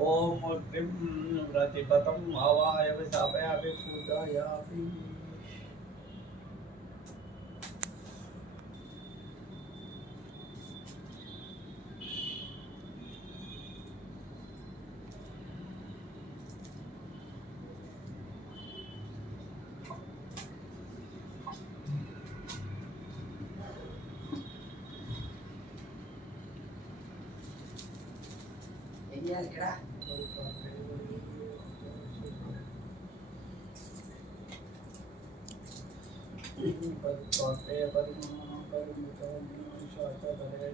ॐ क्लीं प्रतिपतं हवाय स्थापयामि पूजयामि।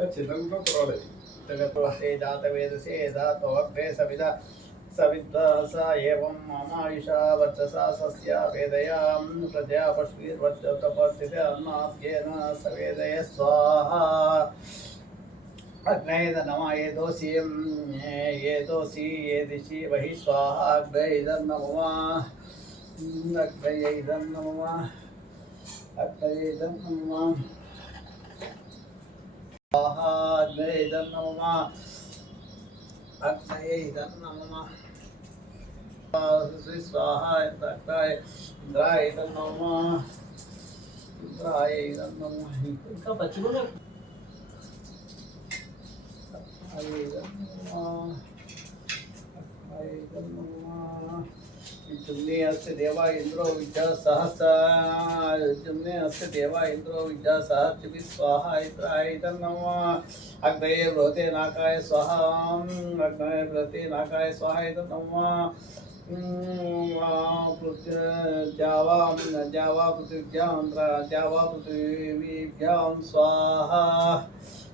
तच्छिदम्बं प्रोदति तगतोषे जातवेदसे धातोऽभ्ये सविदा वर्चसा सस्या वेदयां प्रजापश्वीर्वर्चतपर्चित स्वाहा अग्नेद नमा ये दोषीयं स्वाहा अग्ने इदं नमो अग्नय इदं श्री स्वाहा इंद्राय इंद्रायदं नमः इंद्रायदं नमः इनका बच्चों ने जुम्ने अस्य देवा इन्द्रो विद्या सहस्र। जुम्ने देवा इंद्रो विद्या सहस्र स्वाहा अग्नये व्रते नाकाय स्वाहा। अग्नये व्रते नाकाय स्वाहा नमः जावा जावा पृथिव्यां जावा पृथिवीभ्यां स्वाहा।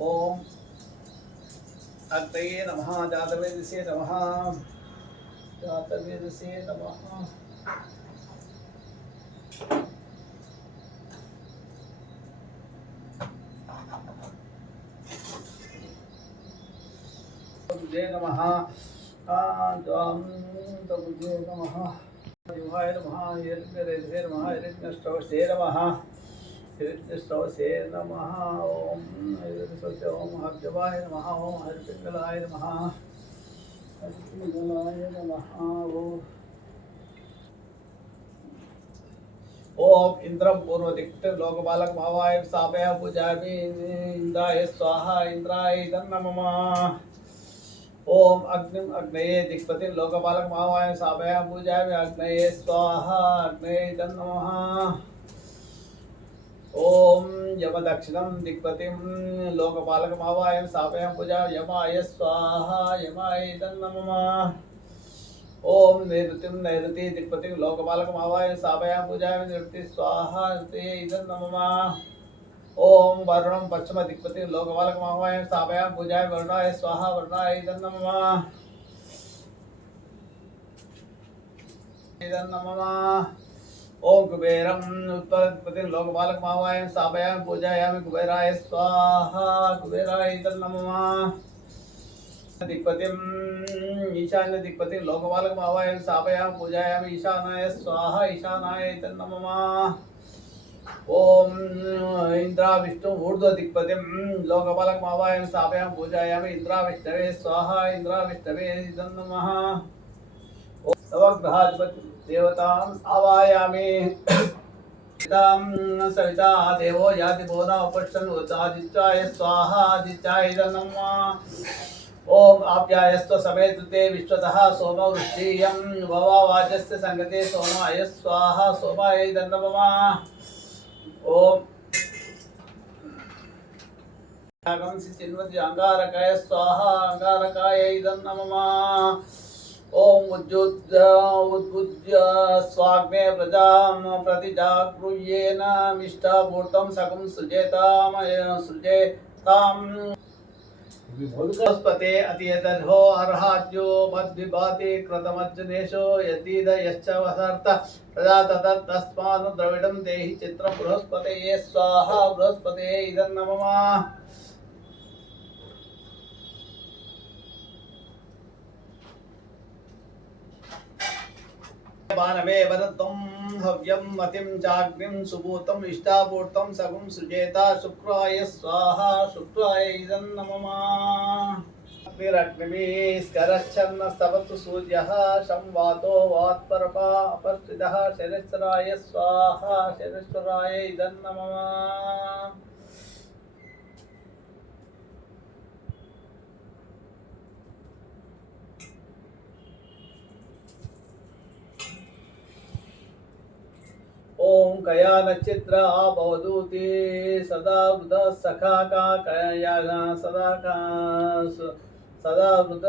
ॐ अग्नये नमः जातवेदसे नमः। जातवेदसे नमः। बुद्धे नमः। बुद्धे नमः। शिवाय नमः। हिरण्यरेधे नमः। हिरण्यष्टवसे नमः। हिरण्यष्टवसे नमः ओम इंद्रम पूर्वदिक्त लोकपालक भावाय स्थापय पूजामि इंद्राय स्वाहा इंद्राय नमः ओम अग्निम अग्नये दिक्पति लोकपालक महावाय स्थापय पूजामि अग्नये स्वाहा अग्नये नमः ओम यम दक्षिणम दिक्पतिम लोकपालक महावाय स्थापय पूजा यमाय स्वाहा यमाय नमः। ओम नैऋतिम नैऋति दिक्पति लोकपालक महावाय स्थापय पूजामि नृत्ति स्वाहा नृत्ये इदं नमः। ओम वरुणं दिक्पति लोकपालक स्थापय पूजाय वर्णाय स्वाहा वर्णाय इदं नमः। इदं नमः। ओम कुबेरम उत्तर दिक्पति लोकपालक महावाय स्थापय पूजायामि कुबेराय स्वाहा, कुबेराय इदं नमः दिक्पतिम ईशान्य दिक्पति लोकपालक महावाय स्थापय पूजायामि ईशानाय स्वाहा, ईशानाय इदं नमः ओम इंद्रा विष्णु ऊर्ध्व दिक्पतिम लोकपालक मावायं स्थापयामि पूजायामि इंद्रा विष्णवे स्वाहा इंद्रा विष्णवे इदं नमः नवग्रहाधिपति देवताम् आवायामि सविता देवो याति बोधा उपष्टन् उदादित्याय ॐ आप्यायस्त्व समेत विश्वतः सोम वृष्टियं ववा सङ्गते सोमाय स्वाहा सोमाय नमः ॐ। यागंसि चिन्वति अङ्गारकाय स्वाहा अङ्गारकाय इदं नमः ॐ उद्युज्य उद्बुज्य स्वाग्ने प्रजां प्रतिजागृह्येन मिष्टाभूतं सकं सृजेतामय सृजेताम्। बृहस्पते अर्हाद्यो मद्विभाति तदा ततस्तस्मान् द्रविडं देहि चित्रं बृहस्पतये स्वाहा, बृहस्पतये इदं नमः। बाणवे वरतं हव्यं मतिं चाग्निं सुभूतम् इष्टापूर्तं सगुं सुजेता शुक्राय स्वाहा, शुक्राय इदं नमः। अग्निरग्निभिस्करच्छन्नस्तवतु सूर्यः संवातो वात्परपा अपस्थितः शनिश्चराय स्वाहा शनिश्चराय इदं नमः। ॐ कया नक्षत्र भवदूति सदा वृद सखा का कया सदा का सदा वृद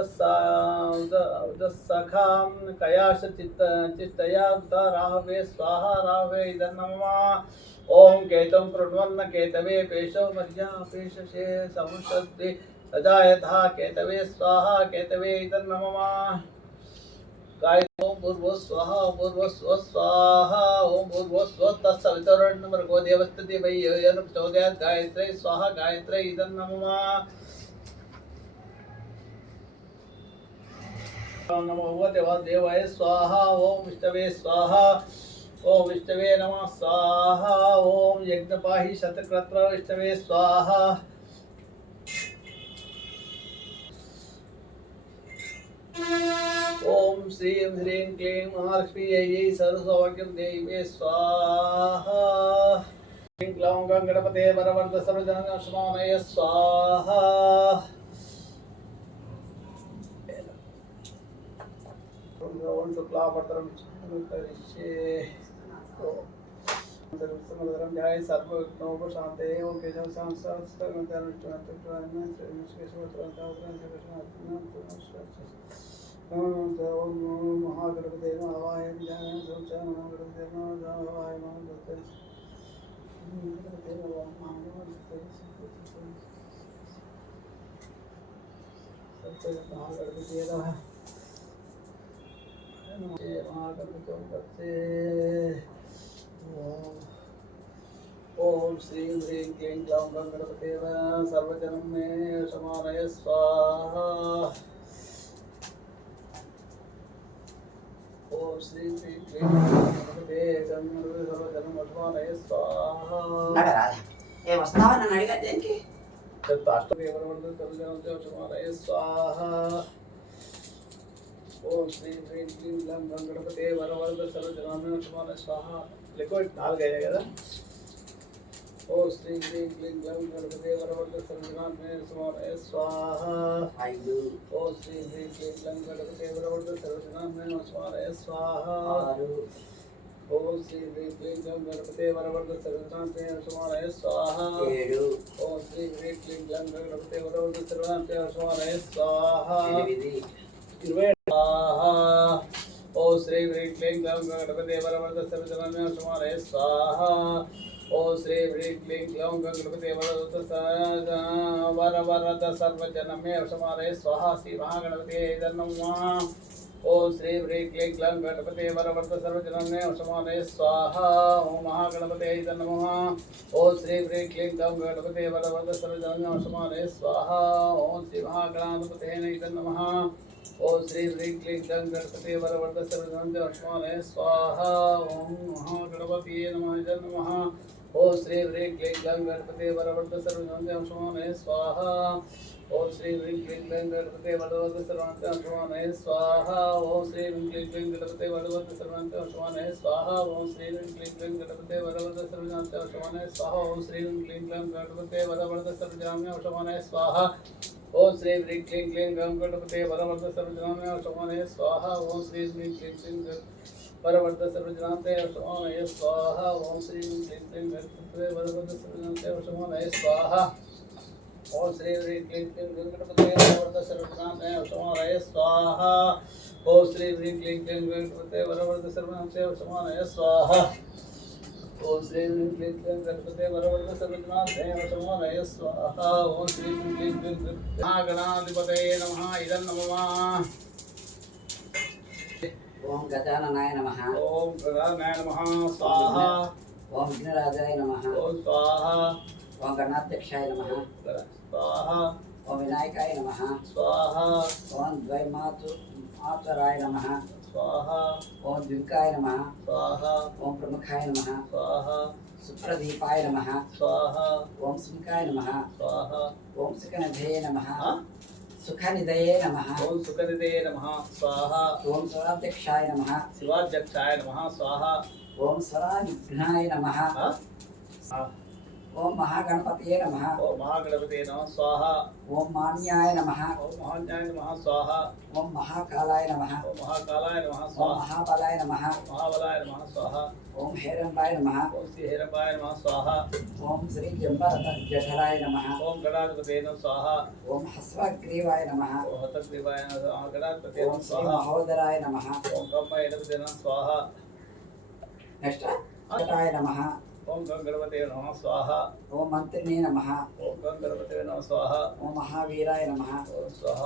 सखां कयाश चित्त चित्तया राहवे, स्वाहा राहवे, इदं नमः। ॐ केतं कृण्वन्न केतवे पेशो मर्या पेशसे संशद्दि सदा यथा केतवे, स्वाहा केतवे, इदं काय ओम भूर्भुव स्वाहा ओम भूर्भुव स्व स्वाहा ओम भूर्भुव स्व तत्सवितुर्वरेण्यं देवस्तति वै यनं चोदयात् स्वाहा इदं नमः नमो भगवते स्वाहा ओम विष्णवे स्वाहा ओम विष्णवे नमः स्वाहा ओम यज्ञपाहि शतक्रत्र विष्णवे स्वाहा ओम श्रीं ह्रीं क्लीं महालक्ष्मीयै सरस्वतीं देवे स्वाहा। ह्रीं क्लौं गणपते वरवर्ध सर्वजनस्मानय स्वाहा। ओम शुक्लाभद्रं करिष्ये सर्वसमदरं जाय सर्वविघ्नोपशान्ते ओम केशव महागणपते नमः ज्ञानं सौचानं महागणपते नमः हवाय महागणपते महागणपते नमः ओम श्रीं ह्रीं क्लीं ग्लौं गं गणपते सर्वजनं मे समानय स्वाहा ओम श्रीं ह्रीं क्लीं ग्लौं गणपते गं गणपते सर्वजनं समानय स्वाहा నడరాదా ఏం వస్తావా నన్ను అడిగా దేనికి दत्ताष्टमेवरवर्ध सर्वजनं समानय स्वाहा ओम श्री ह्रीं क्लीं ग्लौं गं गणपते वरवर्ध सर्वजनामे समानय లిక్విడ్ నాలుగు అయ్యాయి కదా ఓ శ్రీ శ్రీ క్లీం క్లం గణపతి వరవర్గ సర్వనామే స్వాహ స్వాహ ఐదు ఓ శ్రీ శ్రీ క్లీం క్లం గణపతి వరవర్గ సర్వనామే స్వాహ స్వాహ ఆరు ఓం శ్రీ హ్రీం క్లీం క్లం గణపతే వరవర్ధ సర్వనాంతే హర్షమాలయ స్వాహ ఏడు ఓం శ్రీ హ్రీం క్లీం క్లం గణపతే వరవర్ధ సర్వనాంతే హర్షమాలయ స్వాహ ఇరవై స్వాహ ह्रीं ह्रीं क्लीं ग्लौं गणपते वरवरदस्तमय स्वाहा। ओ श्री ह्रीं क्लीं ग्लौं गणपते वरवरदस्त वरवरद सर्वजनमे समारे स्वाहा। श्री महागणपते नमः श्री ब्री क्लीं क्लं गणपते वरवर्त सर्वजनमे समाने स्वाहा। ओम महागणपते नमः। ओम श्री ब्री क्लीं क्लं गणपते वरवर्त सर्वजनमे समाने स्वाहा। ओम श्री महागणपते नमः। ओम श्री ह्रीं क्लीं ग्लं गणपते वरवर्ध सर्वजनमे समानय स्वाहा। ओम महागणपते नमः नमः। ओम श्री ह्रीं क्लीं ग्लौं गणपते वरवरद सर्वजनते स्वामे स्वाहा। ओम श्री ह्रीं क्लीं ग्लौं गणपते वरवरद सर्वजनते स्वामे स्वाहा। ओम श्री ह्रीं क्लीं ग्लौं गणपते वरवरद सर्वजनते स्वामे स्वाहा। ओम श्री ह्रीं क्लीं ग्लौं गणपते वरवरद सर्वजनते स्वामे स्वाहा। ओम श्री ह्रीं क्लीं ग्लौं गणपते वरवरद सर्वजनते स्वामे स्वाहा। ओम श्री ह्रीं क्लीं ग्लौं गणपते वरवरद सर्वजनते स्वामे स्वाहा, ओम श्री ह्रीं क्लीं ग्लौं परवर्त सर्वजनाते स्वामय स्वाहा, ओम श्री क्लीं क्लीं गणपते वरवरद सर्वजनाते स्वाहा, ओम श्री ह्रीं क्लीं क्लीं गणपते वरवरद सर्वजनाते स्वामय स्वाहा, ओम श्री ह्रीं क्लीं क्लीं गणपते वरवरद सर्वजनाते स्वाहा। ओम श्री गणपते वरवर्ग सर्वज्ञान शमो गजाननाय नमः। ओम गजाननाय नमः। स्वाहा। ओम विघ्नराजाय नमः। ओम स्वाहा। ओम गणाध्यक्षाय नमः। स्वाहा। ओम विनायकाय नमः। स्वाहा। ओम द्वैमातु मातराय नमः। ओम दुर्गाय नम। स्वाहा। ओम प्रमुखाय नम। स्वाहा। सुप्रदीपाय नम। स्वाहा। ओम सुमुखाय नमः। स्वाहा। ओम सुखनिधये नमः। सुखनिधये नमः। ओम सुखनिधये नम। स्वाहा। ओम स्वराध्यक्षाय नम। शिवाध्यक्षाय नम। स्वाहा। ओम स्वराविघ्नाय नमः। ओम महागणपते नम। ओम महागणपते नम स्वाहा। ओम मान्याय नम। ओम मान्याय नम स्वाहा। ओम महाकालाय नम। ओम महाकालाय नम स्वाहा। ओम महाबलाय नम। महाबलाय नम स्वाहा। ओम हेरंबाय नम। ओम श्री हेरंबाय नम स्वाहा। ओम श्री जम्बरजठराय नम। ओम गणाधिपते नम स्वाहा। ओम हस्वग्रीवाय नम। ओम हतग्रीवाय नम गणाधिपते नम स्वाहा। ओम महोदराय नम। ओम ब्रह्मये नम स्वाहा। नेक्स्ट नमः। ఓం గంగణపతే నమ స్వాహ. ఓం మంత్రినే నమ. ఓం గంగణపతే నమ స్వాహ. ఓం మహావీరాయ నమ. స్వాహ.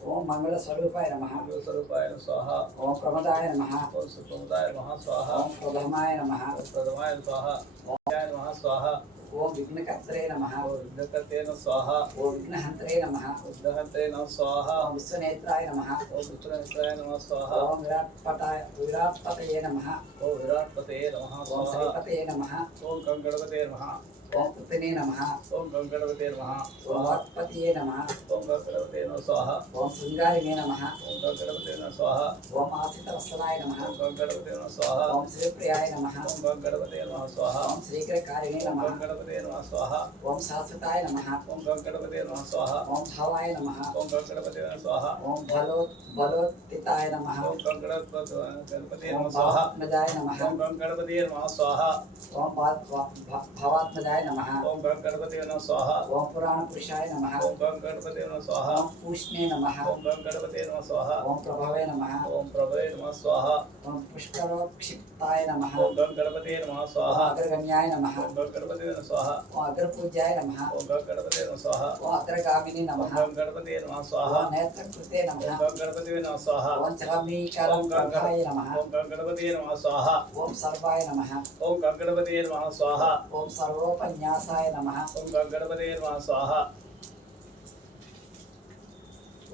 ओम मंगल स्वरूपाय नमः। मंगल स्वरूपाय स्वाहा ओम प्रमदाय नमः। ओम प्रमदाय नमः स्वाहा। ओम प्रधमाय नमः। ओम प्रधमाय स्वाहा। ओम जय नमः स्वाहा। ओम विघ्नकर्त्रे नमः। ओम विघ्नकर्त्रे नमः स्वाहा। ओम विघ्नहंत्रे नमः। विघ्नहंत्रे नमः स्वाहा। ओम विश्वनेत्राय नमः। ओम विश्वनेत्राय नमः स्वाहा। ओम विराटपटाय विराटपतये नमः। ओम विराटपतये नमः ओम श्रीपतये नमः। ओम कंकणपतये नमः। ओम पतिने नमः ओम गंगणपते नमः ओम वाक्पतिये नमः ओम गंगणपते नमः स्वाहा ओम सुंगारिणे नमः ओम गंगणपते नमः स्वाहा ओम आसितवस्त्राय नमः ओम गंगणपते नमः स्वाहा ओम श्रीप्रियाय नमः ओम गंगणपते नमः स्वाहा ओम श्रीकृकारिणे नमः ओम गणपते नमः स्वाहा ओम शाश्वताय नमः ओम गंगणपते नमः स्वाहा ओम भावाय नमः ओम गंगणपते नमः स्वाहा ओम बलोत् बलोत्थिताय नमः ओम गंगणपते नमः स्वाहा नजाय नमः ओम गंगणपते नमः स्वाहा ओम भवात्मजाय पुरुषाय नमः ओम गण गणपति नमः स्वाहा ओम पुराण पुरुषाय नमः ओम गण गणपति नमः स्वाहा ओम पुष्णे नमः ओम गण गणपति नमः स्वाहा ओम प्रभावे नमः ओम प्रभावे नमः स्वाहा ओम पुष्करो क्षिप्ताय नमः ओम गण गणपति नमः स्वाहा अग्रगण्याय नमः ओम गण गणपति नमः स्वाहा ओम अग्रपूज्याय नमः ओम गण गणपति नमः स्वाहा ओम अग्रगामिनी नमः ओम गणपति नमः स्वाहा ओम नेत्र कृते नमः ओम गण गणपति नमः स्वाहा ओम चरामीकारं गणाय नमः ओम गण गणपति नमः स्वाहा ओम सर्वाय नमः ओम गण गणपति नमः स्वाहा ओम सर्वोपरि न्यासाय नमः। ओम गणपते नमः स्वाहा।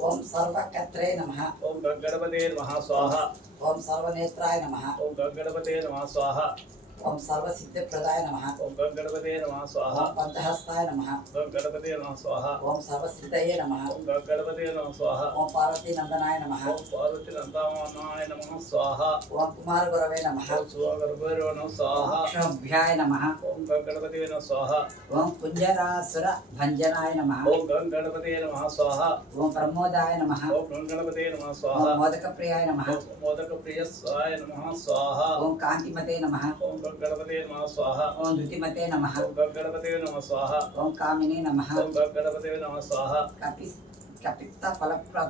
ओम सर्वकत्रे नमः। ओम गणपते नमः स्वाहा। ओम सर्वनेत्राय नमः। ओम गणपते नमः स्वाहा। ఓం సర్వసిద్ధి ప్రదాయ నమ. ఓం గణపతే నమ స్వాహ. ఓం పంచహస్తాయ నమ. ఓం గణపతే నమ స్వాహ. ఓం సర్వసిద్ధయే నమ. ఓం గణపతే నమ స్వాహ. ఓం పార్వతీ నందనాయ నమ. ఓం పార్వతీ నందనాయ నమ స్వాహ. ఓం కుమార గురవే నమ. ఓం సువగర్భరో నమ స్వాహ. క్షభ్యాయ నమ. ఓం గణపతే నమ స్వాహ. ఓం కుంజరాసుర భంజనాయ నమ. ఓం గణపతే నమ స్వాహ. ఓం ప్రమోదాయ నమ. ఓం గణపతే నమ స్వాహ. మోదక ప్రియాయ నమ. మోదక ప్రియ స్వాయ నమ ఓం కాంతిమతే నమ. ఓం गणपते नमः स्वाहा। ओम द्युतिमते नमः। गणपते नमः स्वाहा। ओम कामिने नमः। गणपते नमः स्वाहा। कपि कपित्ता फलप्र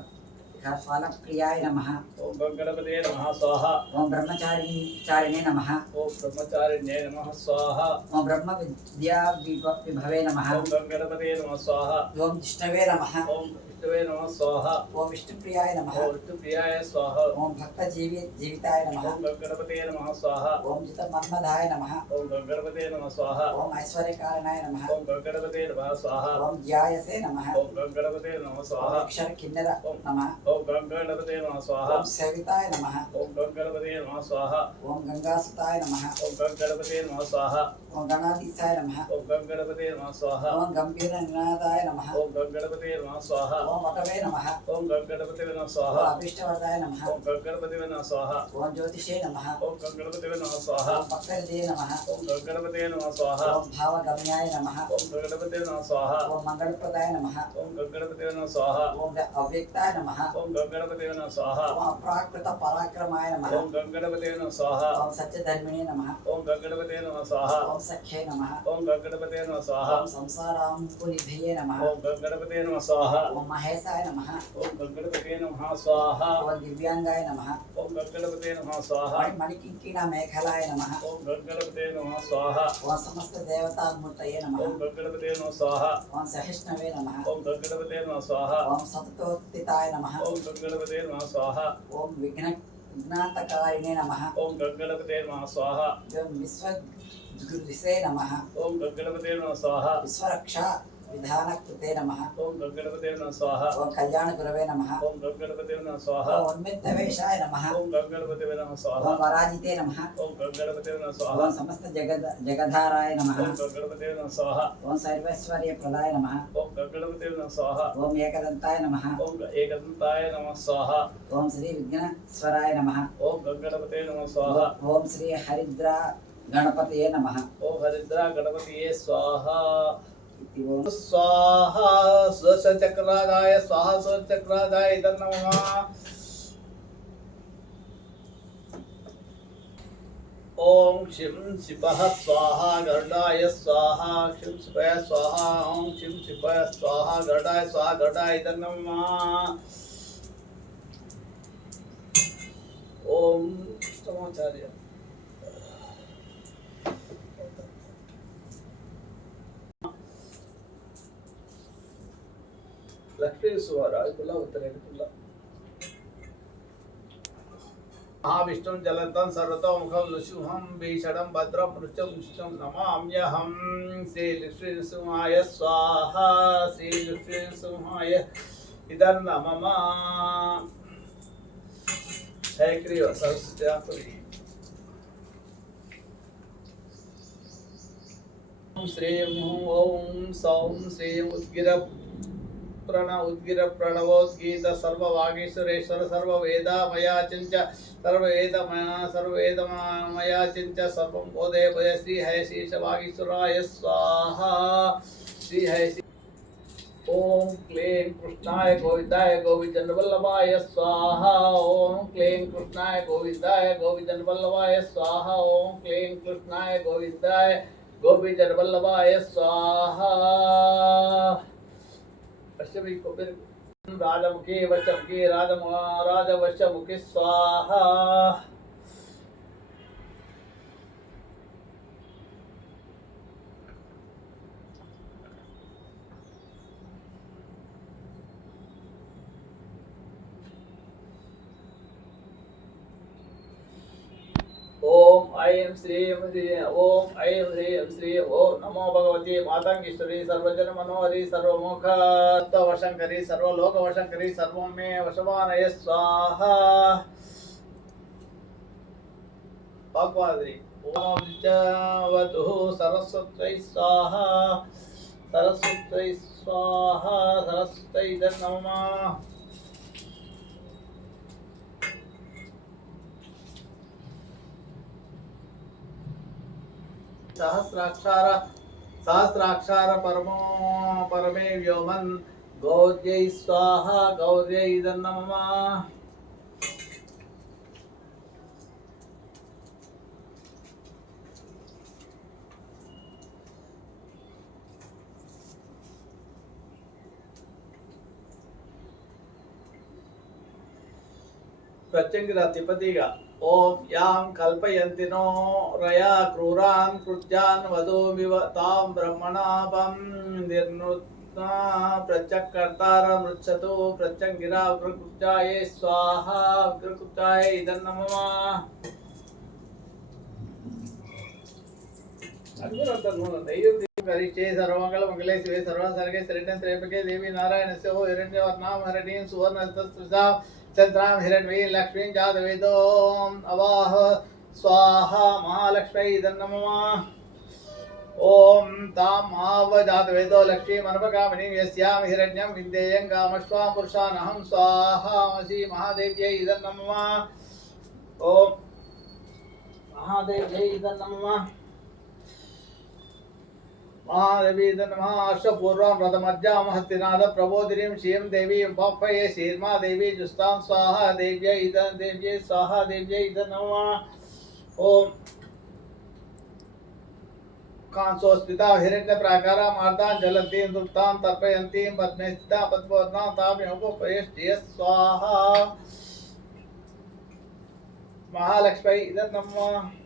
फलप्रियाय नमः। ओम गणपते नमः स्वाहा। ओम ब्रह्मचारी चारिणे नमः। ओम ब्रह्मचारिण्ये नमः स्वाहा। ओम ब्रह्म विद्या विभवे नमः। ओम गणपते नमः स्वाहा। ओम जिष्णवे नमः। ओम విష్ణువే నమ స్వాహ ఓం విష్ణుప్రియాయ నమ ఓం విష్ణుప్రియాయ స్వాహ ఓం భక్త జీవి జీవితాయ నమ ఓం గణపతే నమ స్వాహ ఓం జిత మన్మదాయ నమ ఓం గణపతే నమ స్వాహ ఓం ఐశ్వర్యకారణాయ నమ ఓం గణపతే నమ స్వాహ ఓం ధ్యాయసే నమ ఓం గణపతే నమ స్వాహ అక్షర కిన్నెర నమ ఓం గణపతే నమ స్వాహ ఓం సేవితాయ నమ ఓం గణపతే నమ స్వాహ ఓం గంగాసుతాయ నమ ఓం గణపతే నమ స్వాహ ఓం గణాధీశాయ నమ ఓం గణపతే నమ స్వాహ ఓం గంభీర నినాదాయ నమ ఓం గణపతే నమ స్వాహ ఓం వటవే నమ ఓం గంగణపతే నమ స్వాహ ఓం అభిష్టవదాయ నమ ఓం గంగణపతే నమ స్వాహ ఓం జ్యోతిషే నమ ఓం గంగణపతే నమ స్వాహ ఓం పక్కరిదే నమ ఓం గంగణపతే నమ స్వాహ ఓం భావగమ్యాయ నమ ఓం గంగణపతే నమ స్వాహ ఓం మంగళప్రదాయ నమ ఓం గంగణపతే నమ స్వాహ ఓం అవ్యక్తాయ నమ ఓం గంగణపతే నమ స్వాహ ఓం అప్రాకృత పరాక్రమాయ నమ ఓం గంగణపతే నమ స్వాహ ఓం సత్యధర్మిణే నమ ఓం గంగణపతే నమ స్వాహ ఓం సఖ్యే నమ ఓం గంగణపతే నమ స్వాహ ఓం సంసారాంకునిభయే నమ ఓం గంగణపతే నమ స్వాహ ఓం మహేశాయ నమ. ఓం గంగణపతే నమ. స్వాహ. ఓం దివ్యాంగాయ నమ. ఓం గంగణపతే నమ. స్వాహ. మణి మణికింకిణ మేఖలాయ నమ. ఓం గంగణపతే నమ. స్వాహ. ఓం సమస్త దేవతామూర్తయే నమ. ఓం గంగణపతే నమ. స్వాహ. ఓం సహిష్ణవే నమ. ఓం గంగణపతే నమ. స్వాహ. ఓం సతతోత్తితాయ నమ. ఓం గంగణపతే నమ. స్వాహ. ఓం విఘ్న విఘ్నాంతకారిణే నమ. ఓం గంగణపతే నమ. స్వాహ. ఓం విశ్వగురుసే నమ. ఓం గంగణపతే నమ. స్వాహ. విశ్వరక్ష विधानकृते नमः। ॐ गङ्गणपते नमः स्वाहा। ॐ कल्याणगुरवे नमः। ॐ नमः स्वाहा। ॐ उन्मित्तवेशाय नमः। ॐ नमः स्वाहा। ॐ वराजिते नमः। ॐ गङ्गणपते नमः स्वाहा। ॐ जगधाराय नमः। ॐ गङ्गणपते नमः स्वाहा। ॐ सर्वैश्वर्यप्रदाय नमः। ॐ नमः स्वाहा। ॐ एकदन्ताय नमः। ॐ एकदन्ताय नमः स्वाहा। ॐ श्री विघ्नेश्वराय नमः। ॐ गङ्गणपते नमः स्वाहा। ॐ श्री हरिद्रा गणपतये नमः। ॐ हरिद्रा गणपतये स्वाहा। स्वाहा स्वचक्रादाय स्वाहा स्वचक्रादाय इदं नमः। ओम शिव शिपः स्वाहा, गरुडाय स्वाहा शिव शिपय स्वाहा ओम शिम शिपय स्वाहा, गरुडाय स्वाहा, गरुडाय, इदं नमः। ओम समाचार्य ಲಕ್ಷ್ಮೀಸ್ವರ ಇದೆಲ್ಲ ಉತ್ತರ ಇಲ್ಲ ಮಹಾವಿಷ್ಣು ಜಲತಂ ಸರ್ವತೋಮುಖಂ ನೃಸಿಂಹಂ ಭೀಷಣಂ ಭದ್ರಂ ಮೃತ್ಯುಂ ವಿಷ್ಣುಂ ನಮಾಮ್ಯಹಂ ಶ್ರೀ ಲಕ್ಷ್ಮೀ ನೃಸಿಂಹಾಯ ಸ್ವಾಹ ಶ್ರೀ ಲಕ್ಷ್ಮೀ ನೃಸಿಂಹಾಯ ಇದನ್ನ ಮಮ ಹಯಗ್ರೀವ ಸರಸ್ವತಿ ಶ್ರೀಂ ಓಂ ಸೌಂ ಶ್ರೀಂ ಉದ್ಗಿರ ప్रण उद्गिर प्रणवोद्गीत सर्ववागीश्वरेश्वर सर्ववेदामया चिंच सर्ववेदमया सर्ववेदमया चिंच सर्वं बोधेभय श्री है शीर्ष वागीश्वराय स्वाहा श्री है ओम क्लीं कृष्णाय गोविंदाय गोविंदवल्लभाय स्वाहा। ओम क्लीं कृष्णाय गोविंदाय गोविंदवल्लभाय स्वाहा। ओम क्लीं कृष्णाय गोविंदाय गोविंदवल्लभाय स्वाहा। अष्टमी कुबेर मुखे वशमुखी राजम राजवशमुखी स्वाहा। ओम ऐं श्रीं ह्रीं ओम ऐं ह्रीं श्रीं ओम नमो भगवती मातंगीश्वरी सर्वजन मनोहरी सर्वमुख वशंकरी सर्वलोक वशंकरी सर्वं मे वशमानय स्वाहा भगवती ओम वधु सरस्वत्यै स्वाहा सरस्वत्यै సహస్రాక్షార సహస్రాక్షార పరమో పరమే వ్యోమన్. గౌర్యై స్వాహ గౌర్యై దన్నమా ప్రత్యంగిర తిపతిగా. ॐ यां कल्पयन्ति नो रया क्रूरान् कृत्यान् वधोमिव तां ब्रह्मणापं निर्नृत्ना प्रत्यक्कर्तारमृच्छतो प्रत्यङ्गिरा कृकृत्याये स्वाहा कृकृत्याय इदं नमः करिष्ठे सर्वमङ्गलमङ्गले शिवे सर्वसर्गे शरणं त्र्यम्बके देवी नारायणस्य हो हिरण्यवर्णां हरणीं सुवर्णस्तस्त्रिषां चन्द्रां हिरण्मयीं लक्ष्मीं जातवेदो अवाह। स्वाहा महालक्ष्मै नमः ॐ तां महावजातवेदो लक्ष्मीमनपकामिनीं यस्यां हिरण्यं विन्देयं कामश्वां पुरुषानहं स्वाहामसि महादेव्यै, इदं नमः ॐ महादेव्यै, इदं नमः। महादेवी नमः अश्वपूर्वं प्रबोधिनीं श्रियं देवीं शीर्मा देवी जुस्तां स्वाहा देव्यै इदं देव्यै स्वाहा देव्यै इदं नमः। दुप्तां पद्मे स्थिता स्वाहा। महालक्ष्मै इदं नमः।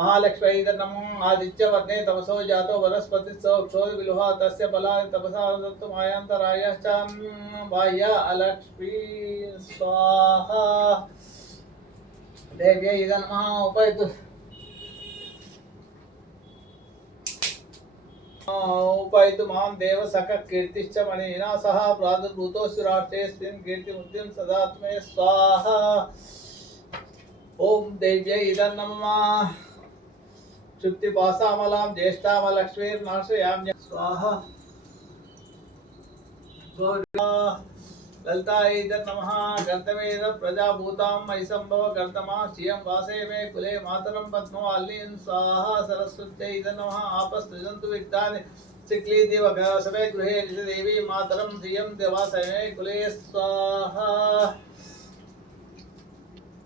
महालक्ष्मै नमः आदित्यवर्णे तपसो जातो तस्य अलक्ष्मी, स्वाहा। उपयतु माँ देव कीर्तिश्च मणिना सह प्रादुर्भूतोऽसु राष्ट्रेऽस्मिन् स्वाहा। ॐ देव्यै इदं नमः शुक्तिपासामलां ज्येष्ठामलक्ष्मीर्नाशयाम्य स्वाहा। ललितायै नमः। गन्तवेद प्रजाभूतां मयि सम्भव कर्तमा। श्रियं वासे मे कुले मातरं पद्मवाल्लीं स्वाहा, सरस्वत्यै नमः। आपस्तजन्तु विक्तानि सिक्ली दिवसवे गृहे निजदेवी मातरं श्रियं देवासये कुले। स्वाहा।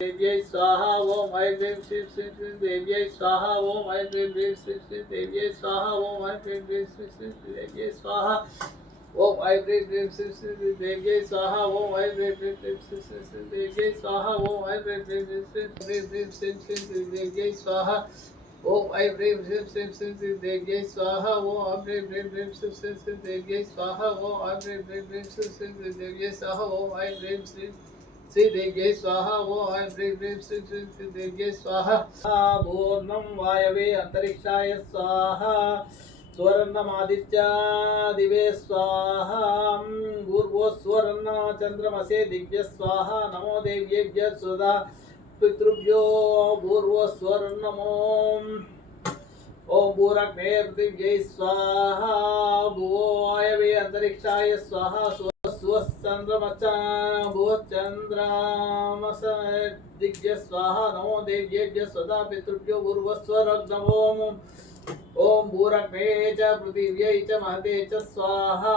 देव्यै स्वाहा ओम ऐं ह्रीं श्रीं श्रीं श्रीं देव्यै स्वाहा ओम ऐं ह्रीं ह्रीं श्रीं श्रीं देव्यै स्वाहा ओम ऐं ह्रीं ह्रीं श्रीं श्रीं देव्यै स्वाहा ओम ऐं ह्रीं ह्रीं श्रीं श्रीं देव्यै स्वाहा ओम ऐं ह्रीं ह्रीं श्रीं श्रीं श्रीं श्रीं देव्यै स्वाहा ओम ऐं ह्रीं ह्रीं श्रीं श्रीं ह्रीं ह्रीं श्रीं श्रीं देव्यै स्वाहा ओम ऐं ह्रीं ह्रीं श्रीं श्रीं श्रीं देव्यै स्वाहा ओम ऐं ह्रीं ह्रीं ह्रीं श्रीं श्रीं श्रीं देव्यै स्वाहा ओम ऐं ह्रीं ह्रीं ह्रीं श्रीं श्रीं श्रीं देव्यै स्वाहा ओम ऐं ह्रीं श्रीं श्री देव्यै स्वाहा वो ऐं ह्रीं ह्रीं, श्री श्री श्री देव्यै स्वाहा। पूर्णं वायवे अन्तरिक्षाय स्वाहा स्वरन्नमादित्या दिवे स्वाहा भूर्भो स्वरन्न चन्द्रमसे दिव्य स्वाहा, नमो देव्येभ्यः स्वदा पितृभ्यो भूर्भो स्वरन्नमो ॐ भूरग्ने पृथिव्यै स्वाहा भुवो अन्तरिक्षाय स्वाहा नमो देव्येभ्य स्वदा पितृभ्यो पूर्वस्वरग्नवोम् ॐ भूरग्ने च पृथिव्यै च महते च स्वाहा।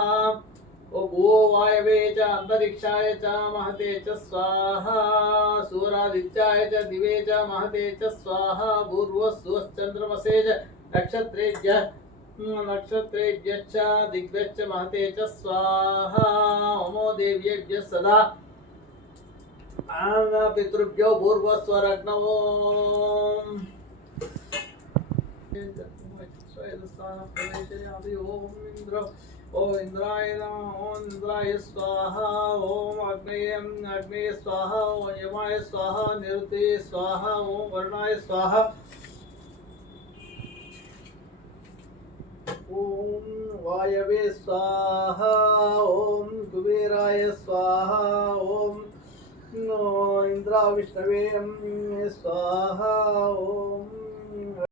वायवे च अन्तरिक्षाय च महते च स्वाहा। सूरादित्याय च दिवे च महते च स्वाहा। भूर्वस्वश्चन्द्रमसे च नक्षत्रेभ्यः नक्षत्रेभ्यश्च दिग्भ्यश्च महते च स्वाहा सदा। पितृभ्यो पूर्वस्वरग्नवो ओम इंद्र ओम इंद्राय स्वाहा। ओम अग्नेय अग्नेय स्वाहा। निरुते स्वाहा। ओम वर्णाय स्वाहा। ॐ वायवे स्वाहा ॐ कुबेराय स्वाहा ॐ नो इन्द्राविष्णवे स्वाहा ॐ